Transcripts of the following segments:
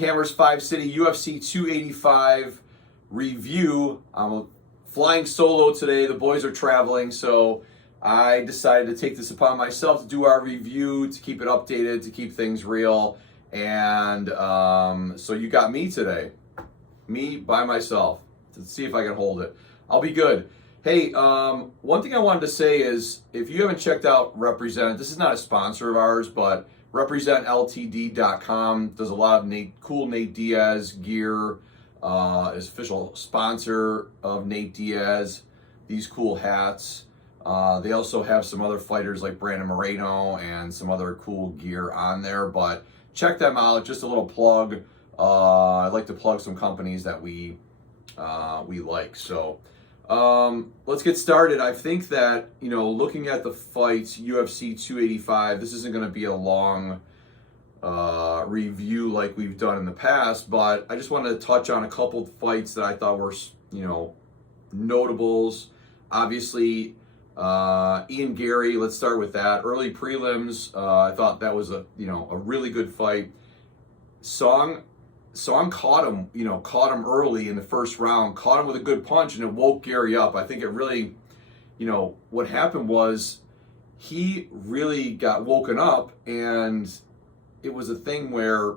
Hammers 5 City UFC 285 review. I'm flying solo today. The boys are traveling, so I decided to take this upon myself to do our review, to keep it updated, to keep things real. And so you got me today. Me by myself. To see if I can hold it. I'll be good. Hey, one thing I wanted to say is, if you haven't checked out Represent, this is not a sponsor of ours, but RepresentLTD.com does a lot of cool Nate Diaz gear, is official sponsor of Nate Diaz, these cool hats. They also have some other fighters like Brandon Moreno and some other cool gear on there, but check them out. Just a little plug. I'd like to plug some companies that we like. So let's get started. I think that, looking at the fights, UFC 285, this isn't going to be a long review like we've done in the past, but I just wanted to touch on a couple of fights that I thought were, notables. Obviously, Ian Garry, let's start with that. Early prelims, I thought that was a really good fight. Song caught him early in the first round, caught him with a good punch, and it woke Garry up. I think it really, what happened was he really got woken up, and it was a thing where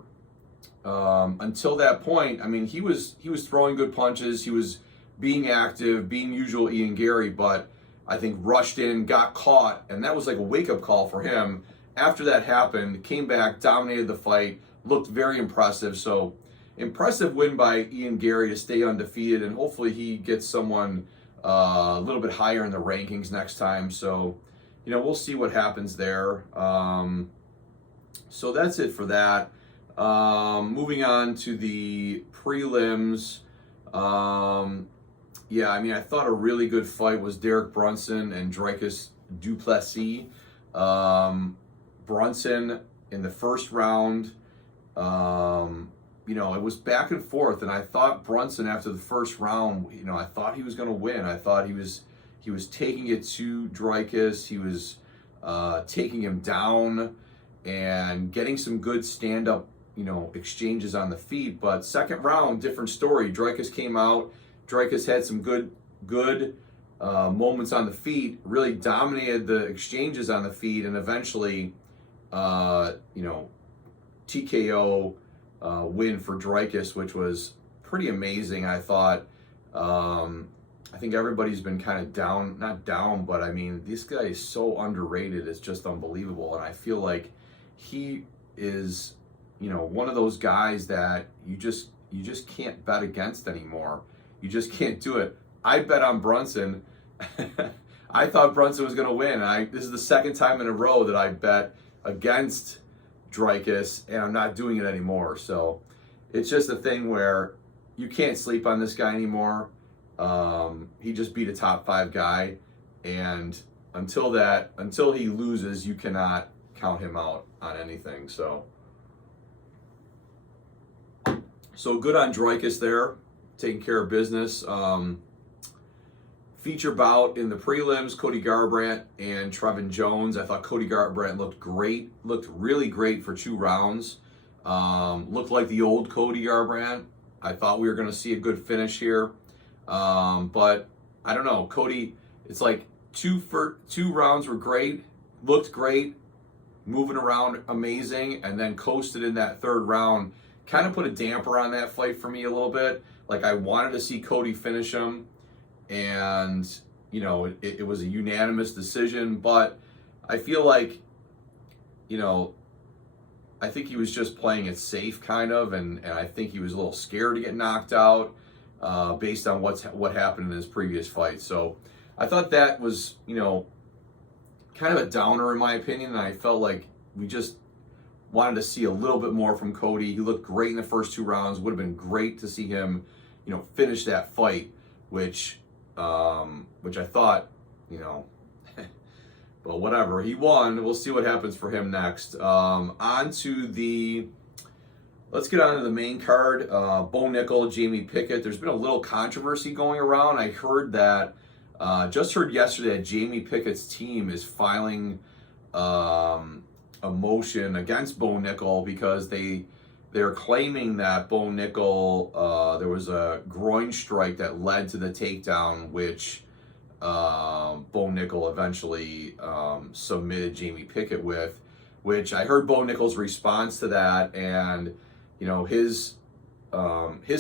until that point, he was throwing good punches, he was being active, being usual Ian Garry, but I think rushed in, got caught, and that was like a wake-up call for him. After that happened, came back, dominated the fight, looked very impressive. So impressive win by Ian Garry to stay undefeated, and hopefully he gets someone a little bit higher in the rankings next time. So, we'll see what happens there. So that's it for that. Moving on to the prelims. I thought a really good fight was Derek Brunson and Drakkar du Plessis. Brunson in the first round, it was back and forth, and I thought Brunson after the first round, I thought he was going to win. I thought he was taking it to Drakkar. He was taking him down and getting some good stand-up, exchanges on the feet. But second round, different story. Drakkar came out. Drakkar had some good moments on the feet, really dominated the exchanges on the feet, and eventually, TKO win for Drakkar, which was pretty amazing. I thought. I think everybody's been kind of not down, but this guy is so underrated. It's just unbelievable, and I feel like he is, one of those guys that you just can't bet against anymore. You just can't do it. I bet on Brunson. I thought Brunson was going to win. This is the second time in a row that I bet against Drakkar, and I'm not doing it anymore. So it's just a thing where you can't sleep on this guy anymore. He just beat a top 5 guy, and until he loses, you cannot count him out on anything. So good on Drakkar there, taking care of business. Feature bout in the prelims, Cody Garbrandt and Trevin Jones. I thought Cody Garbrandt looked really great for 2 rounds. Looked like the old Cody Garbrandt. I thought we were going to see a good finish here. But I don't know, Cody, it's like 2 rounds were great, looked great, moving around amazing, and then coasted in that third round. Kind of put a damper on that fight for me a little bit. Like, I wanted to see Cody finish him, and it was a unanimous decision, but I feel like I think he was just playing it safe kind of, and I think he was a little scared to get knocked out based on what happened in his previous fight. So I thought that was kind of a downer in my opinion, and I felt like we just wanted to see a little bit more from Cody. He looked great in the first 2 rounds. Would have been great to see him finish that fight, which I thought, but whatever. He won. We'll see what happens for him next. Let's get on to the main card. Bo Nickel, Jamie Pickett. There's been a little controversy going around. I heard that, just heard yesterday that Jamie Pickett's team is filing a motion against Bo Nickel because they they're claiming that Bo Nickel, there was a groin strike that led to the takedown, which Bo Nickel eventually submitted Jamie Pickett with, which I heard Bo Nickel's response to that, and his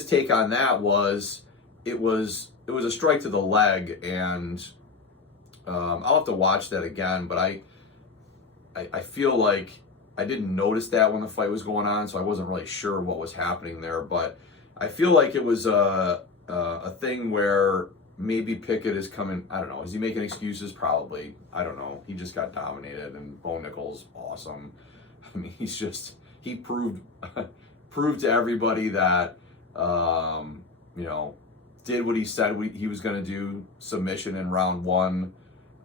take on that was it was a strike to the leg, and I'll have to watch that again, but I feel like I didn't notice that when the fight was going on, so I wasn't really sure what was happening there, but I feel like it was a thing where maybe Pickett is coming, I don't know, is he making excuses? Probably. I don't know. He just got dominated, and Bo Nickel's awesome. I mean, he proved to everybody that, did what he said he was going to do, submission in round 1.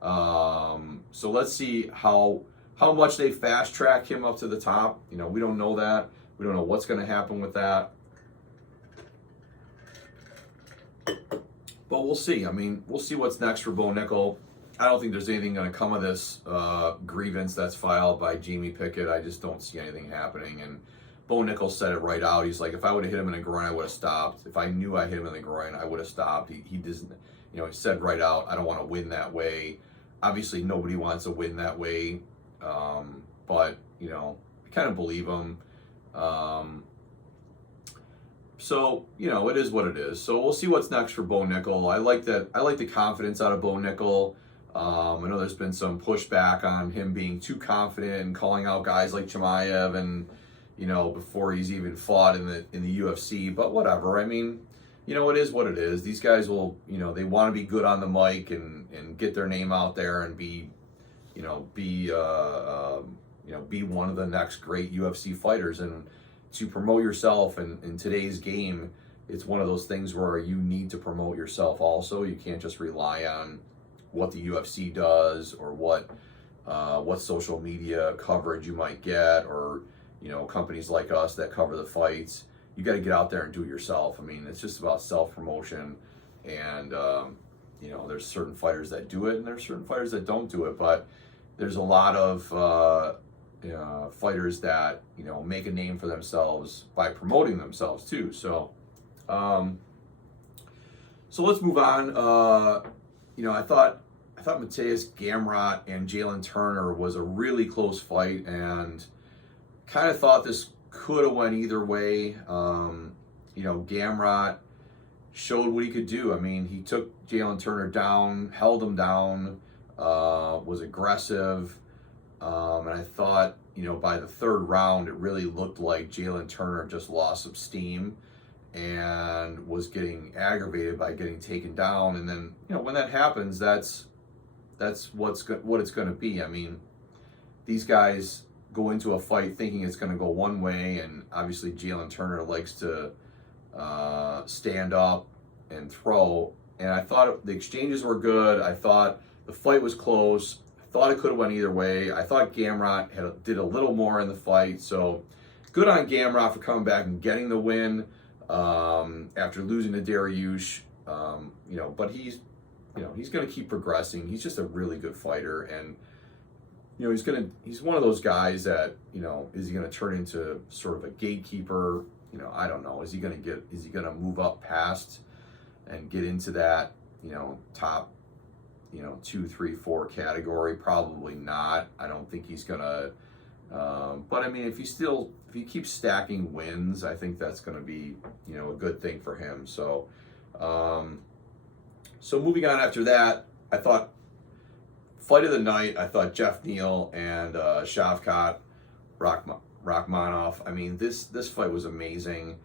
So let's see how much they fast track him up to the top. We don't know that. We don't know what's going to happen with that. But we'll see. I mean, we'll see what's next for Bo Nickel. I don't think there's anything going to come of this grievance that's filed by Jamie Pickett. I just don't see anything happening. And Bo Nickel said it right out. He's like, if I would have hit him in the groin, I would have stopped. If I knew I hit him in the groin, I would have stopped. He doesn't, he said right out, I don't want to win that way. Obviously, nobody wants to win that way. But, I kind of believe him. So, it is what it is. So we'll see what's next for Bo Nickel. I like the confidence out of Bo Nickel. I know there's been some pushback on him being too confident and calling out guys like Chimaev and, before he's even fought in the UFC, but whatever. I mean, it is what it is. These guys will, they want to be good on the mic and get their name out there and be one of the next great UFC fighters. And to promote yourself in today's game, it's one of those things where you need to promote yourself also. You can't just rely on what the UFC does or what social media coverage you might get, or companies like us that cover the fights. You got to get out there and do it yourself. I mean, it's just about self-promotion, and there's certain fighters that do it and there's certain fighters that don't do it, but there's a lot of fighters that make a name for themselves by promoting themselves too. So let's move on. I thought Mateus Gamrat and Jalen Turner was a really close fight, and kind of thought this could have went either way. Gamrat showed what he could do. I mean, he took Jalen Turner down, held him down, was aggressive. And I thought, by the third round, it really looked like Jalen Turner just lost some steam and was getting aggravated by getting taken down. And then, when that happens, that's what it's going to be. I mean, these guys go into a fight thinking it's going to go one way, and obviously Jalen Turner likes to stand up and throw. And I thought the exchanges were good. I thought the fight was close. I thought it could have went either way. I thought Gamrat did a little more in the fight. So good on Gamrat for coming back and getting the win after losing to Dariush. But he's going to keep progressing. He's just a really good fighter, and he's one of those guys that is he going to turn into sort of a gatekeeper? I don't know. Is he going to move up past and get into that top 2, 3, 4 category? Probably not. I don't think he's gonna. But I mean, if he keeps stacking wins, I think that's going to be a good thing for him. So moving on after that, I thought fight of the night. I thought Jeff Neal and Shavkat Rakhmonov. I mean, this fight was amazing,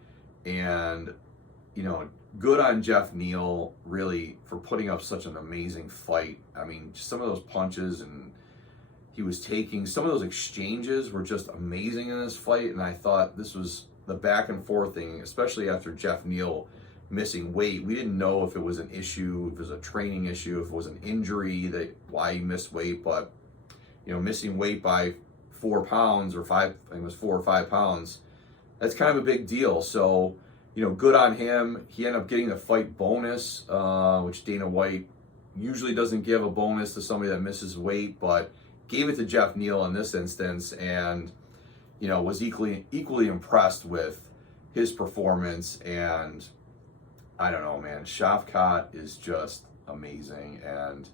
and good on Jeff Neal, really, for putting up such an amazing fight. I mean, just some of those punches and he was taking, some of those exchanges were just amazing in this fight. And I thought this was the back and forth thing, especially after Jeff Neal missing weight. We didn't know if it was an issue, if it was a training issue, if it was an injury, why he missed weight. But, missing weight by 4 pounds or 5, I think it was 4 or 5 pounds, that's kind of a big deal. So, good on him. He ended up getting the fight bonus, which Dana White usually doesn't give a bonus to somebody that misses weight, but gave it to Jeff Neal in this instance. And, was equally impressed with his performance. And I don't know, man, Shavkat is just amazing. And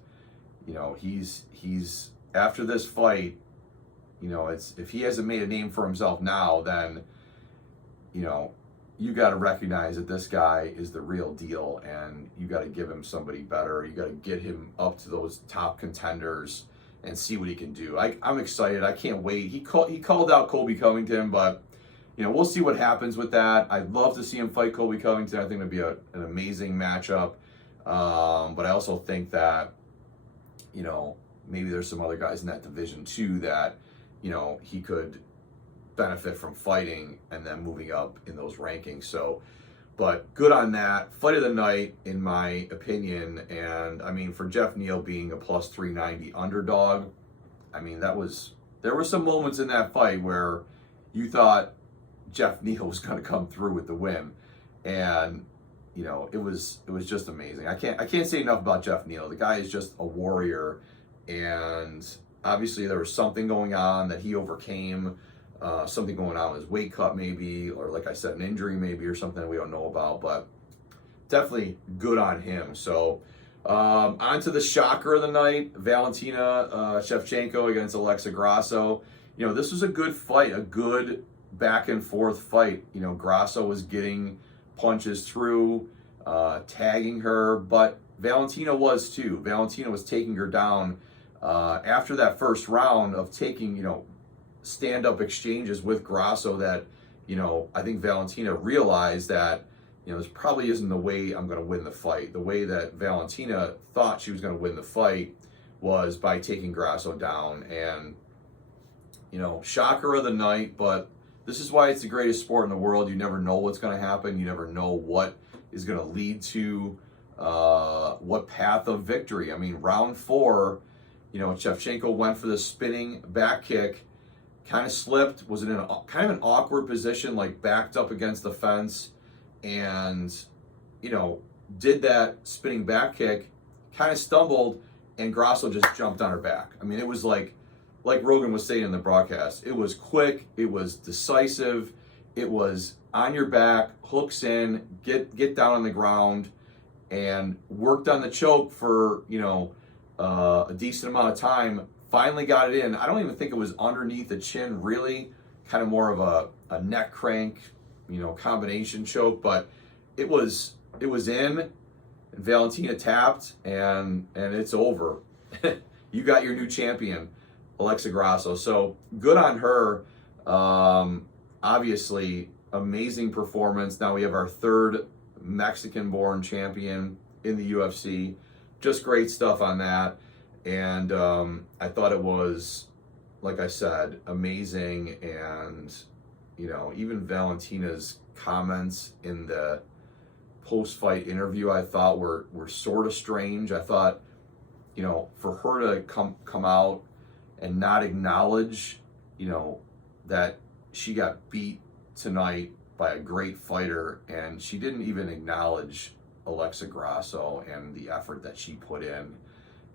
he's after this fight, it's, if he hasn't made a name for himself now, then you got to recognize that this guy is the real deal, and you got to give him somebody better. You got to get him up to those top contenders and see what he can do. I'm excited. I can't wait. He called out Colby Covington, but we'll see what happens with that. I'd love to see him fight Colby Covington. I think it'd be an amazing matchup. But I also think that maybe there's some other guys in that division too that he could benefit from fighting and then moving up in those rankings. So, but good on that. Fight of the night, in my opinion. And I mean, for Jeff Neal being a plus 390 underdog, I mean, there were some moments in that fight where you thought Jeff Neal was going to come through with the win. And it was just amazing. I can't say enough about Jeff Neal. The guy is just a warrior, and obviously there was something going on that he overcame. Something going on with his weight cut maybe, or like I said, an injury maybe, or something we don't know about, but definitely good on him. So on to the shocker of the night, Valentina Shevchenko against Alexa Grasso. This was a good fight, a good back and forth fight. Grasso was getting punches through, tagging her, but Valentina was too. Valentina was taking her down after that first round of taking, stand-up exchanges with Grasso that, I think Valentina realized that, this probably isn't the way I'm going to win the fight. The way that Valentina thought she was going to win the fight was by taking Grasso down. And, shocker of the night, but this is why it's the greatest sport in the world. You never know what's going to happen. You never know what is going to lead to what path of victory. I mean, round 4, Shevchenko went for the spinning back kick, kind of slipped, was in kind of an awkward position, like backed up against the fence, and, did that spinning back kick, kind of stumbled, and Grasso just jumped on her back. I mean, it was like Rogan was saying in the broadcast, it was quick, it was decisive, it was on your back, hooks in, get down on the ground, and worked on the choke for, a decent amount of time. Finally got it in. I don't even think it was underneath the chin, really. Kind of more of a neck crank, combination choke, but it was in. And Valentina tapped, and it's over. You got your new champion, Alexa Grasso. So good on her. Obviously, amazing performance. Now we have our third Mexican-born champion in the UFC. Just great stuff on that. And I thought it was, like I said, amazing. And, even Valentina's comments in the post-fight interview, I thought were sort of strange. I thought, for her to come out and not acknowledge, that she got beat tonight by a great fighter, and she didn't even acknowledge Alexa Grasso and the effort that she put in.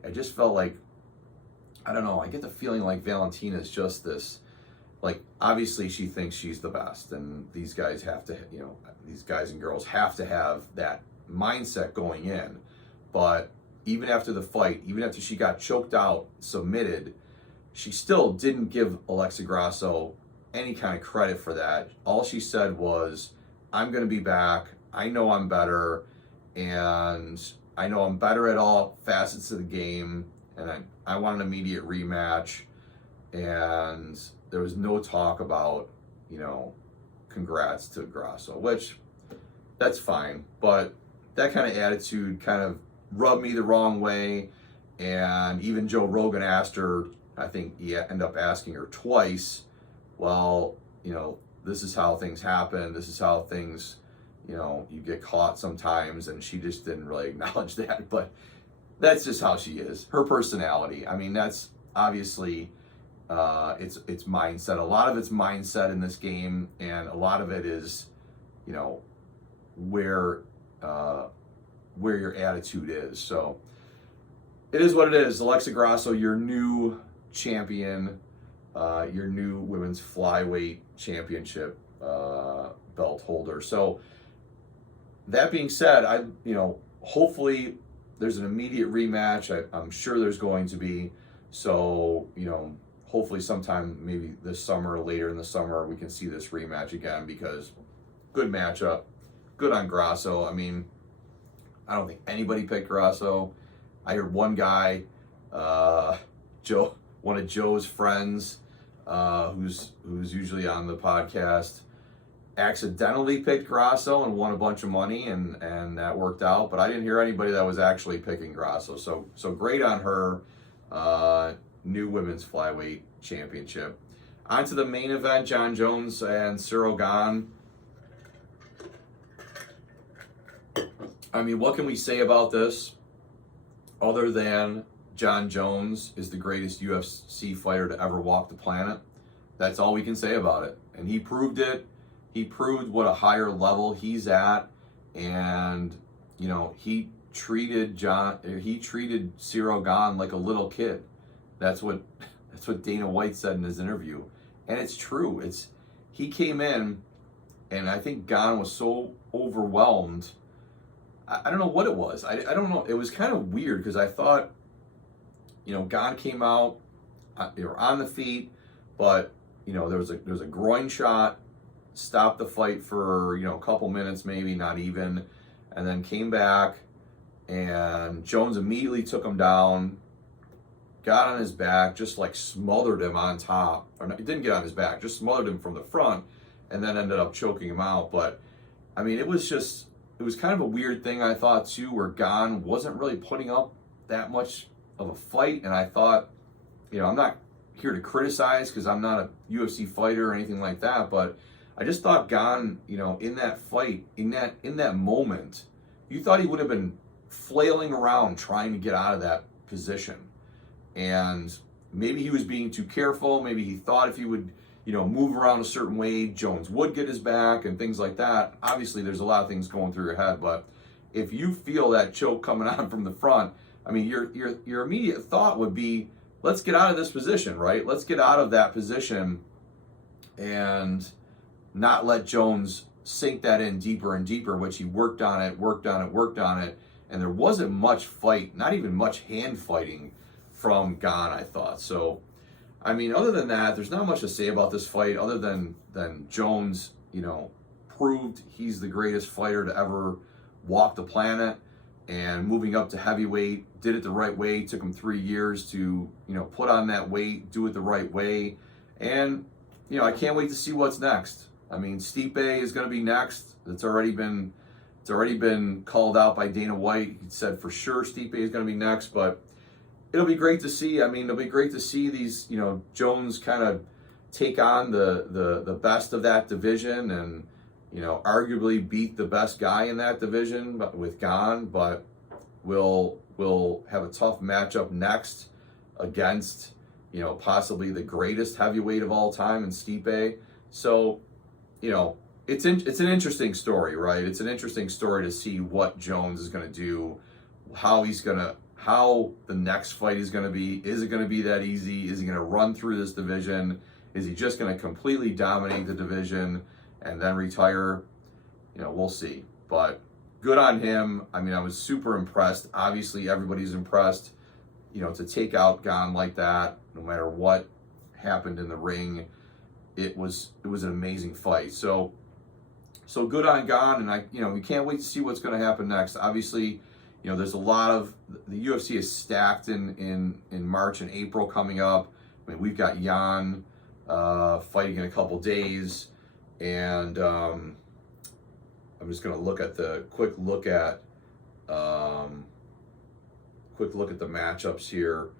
I just felt like, I don't know, I get the feeling like Valentina is just this, like, obviously she thinks she's the best, and these guys have to, these guys and girls have to have that mindset going in. But even after the fight, even after she got choked out, submitted, she still didn't give Alexa Grasso any kind of credit for that. All she said was, I'm going to be back. I know I'm better, and I know I'm better at all facets of the game, and I want an immediate rematch. And there was no talk about, congrats to Grasso, which, that's fine. But that kind of attitude kind of rubbed me the wrong way. And even Joe Rogan asked her, I think he ended up asking her twice, well, this is how things happen. This is how things, you get caught sometimes. And she just didn't really acknowledge that. But that's just how she is. Her personality. I mean, that's obviously, it's mindset. A lot of it's mindset in this game. And a lot of it is, where your attitude is. So it is what it is. Alexa Grasso, your new champion. your new women's flyweight championship belt holder. So that being said, hopefully there's an immediate rematch. I'm sure there's going to be. So, hopefully sometime maybe this summer, later in the summer, we can see this rematch again, because good matchup, good on Grosso. I mean, I don't think anybody picked Grosso. I heard one guy, Joe, one of Joe's friends, who's usually on the podcast, accidentally picked Grosso and won a bunch of money, and that worked out. But I didn't hear anybody that was actually picking Grosso. So great on her. New women's flyweight championship. On to the main event, Jon Jones and Ciryl Gane. I mean, what can we say about this other than Jon Jones is the greatest UFC fighter to ever walk the planet? That's all we can say about it. And he proved it. He proved what a higher level he's at. And, he treated Ciryl Gane like a little kid. That's what Dana White said in his interview. And it's true. He came in, and I think Gane was so overwhelmed. I don't know what it was. I don't know. It was kind of weird, because I thought, Gane came out, they were on the feet, but, there was a groin shot, stopped the fight for, a couple minutes, maybe not even, and then came back, and Jones immediately took him down, got on his back, just like smothered him on top. Or not, he didn't get on his back, just smothered him from the front, and then ended up choking him out. But, I mean, it was kind of a weird thing, I thought, too, where Gane wasn't really putting up that much of a fight. And I thought, I'm not here to criticize, because I'm not a UFC fighter or anything like that, but I just thought Gane, in that fight, in that moment, you thought he would have been flailing around trying to get out of that position. And maybe he was being too careful. Maybe he thought if he would, move around a certain way, Jones would get his back and things like that. Obviously, there's a lot of things going through your head, but if you feel that choke coming on from the front, I mean, your immediate thought would be, let's get out of this position, right? Let's get out of that position and not let Jones sink that in deeper and deeper, which he worked on it, and there wasn't much fight, not even much hand fighting from Gane, I thought. So, I mean, other than that, there's not much to say about this fight other than Jones, proved he's the greatest fighter to ever walk the planet, and moving up to heavyweight, did it the right way. Took him 3 years to, put on that weight, do it the right way. And, I can't wait to see what's next. I mean, Stipe is going to be next. It's already been called out by Dana White. He said for sure Stipe is going to be next, but it'll be great to see. I mean, it'll be great to see these, Jones kind of take on the best of that division, and, arguably beat the best guy in that division with Gane, but we'll have a tough matchup next against, possibly the greatest heavyweight of all time in Stipe. So, it's an interesting story, right? It's an interesting story to see what Jones is going to do, how the next fight is going to be. Is it going to be that easy? Is he going to run through this division? Is he just going to completely dominate the division and then retire? We'll see. But good on him. I mean, I was super impressed. Obviously, everybody's impressed, to take out Gane like that, no matter what happened in the ring. It was an amazing fight. So good on Gane, and we can't wait to see what's going to happen next. Obviously, there's a lot of, the UFC is stacked in March and April coming up. I mean, we've got Jan fighting in a couple days, and I'm just going to look at the quick look at the matchups here.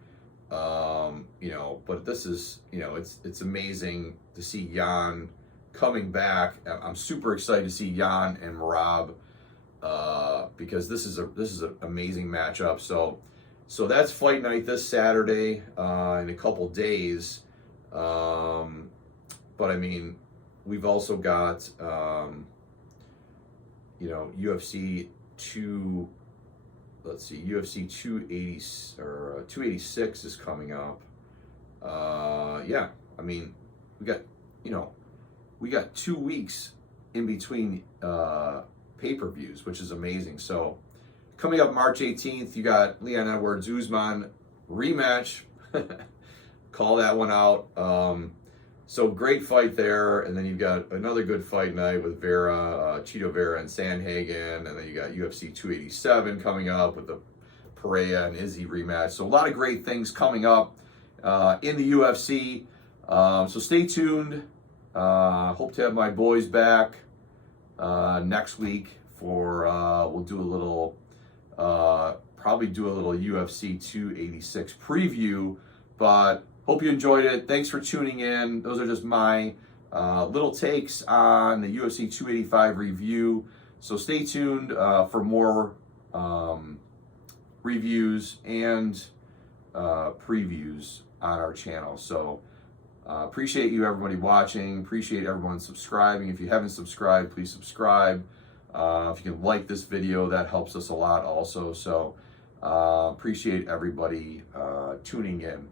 But this is, it's amazing to see Jan coming back. I'm super excited to see Jan and Merab, because this is an amazing matchup. So that's fight night this Saturday in a couple days. But I mean, we've also got UFC 280 or 286 is coming up. I mean, we got 2 weeks in between pay-per-views, which is amazing. So coming up March 18th, you got Leon Edwards Usman rematch. Call that one out. So great fight there, and then you've got another good fight night with Vera, Chito Vera and Sandhagen, and then you got UFC 287 coming up with the Pereira and Izzy rematch. So a lot of great things coming up in the UFC. So stay tuned. Hope to have my boys back next week for we'll do a little probably do a little UFC 286 preview, but hope you enjoyed it. Thanks for tuning in. Those are just my little takes on the UFC 285 review. So stay tuned for more reviews and previews on our channel. So appreciate you, everybody watching. Appreciate everyone subscribing. If you haven't subscribed, please subscribe. If you can like this video, that helps us a lot also. So appreciate everybody tuning in.